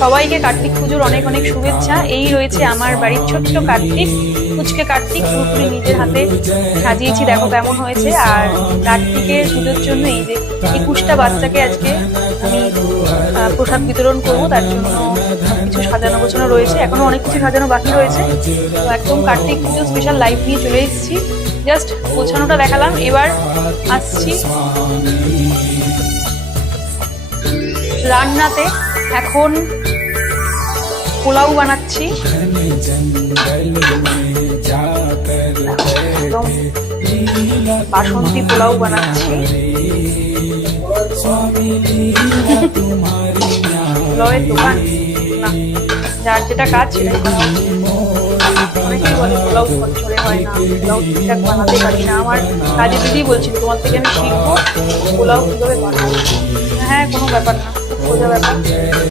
সবাইকে কার্তিক পুজোর অনেক অনেক শুভেচ্ছা। এই রয়েছে আমার বাড়ির ছোট্ট কার্তিক, কুচকে কার্তিক, পুরোপুরি নিজের হাতে সাজিয়েছি, দেখো কেমন হয়েছে। আর কার্তিকের পুজোর জন্য এই যে 21টা বাচ্চাকে আজকে আমি প্রসাদ বিতরণ করবো, তার জন্য কিছু সাজানো গোছানো রয়েছে, এখনো অনেক কিছু সাজানো বাকি রয়েছে। তো একদম কার্তিক পুজো স্পেশাল লাইভ নিয়ে চলে এসেছি, জাস্ট গোছানোটা দেখালাম। এবার আসছি রান্নাতে। এখন পোলাও বানাচ্ছি, একদম বাসন্তী পোলাও বানাচ্ছি। পোলাওয়ের দোকান না, যার যেটা কাজ সেটাই করা। অনেকেই বলে পোলাও ঝরঝরে হয় না, পোলাও ঠিকঠাক বানাতে পারি না। আমার কাজে দিদি বলছিল তোমার থেকে আমি শিখবো পোলাও কিভাবে বানাবো। হ্যাঁ, কোনো ব্যাপার না, সোজা ব্যাপার।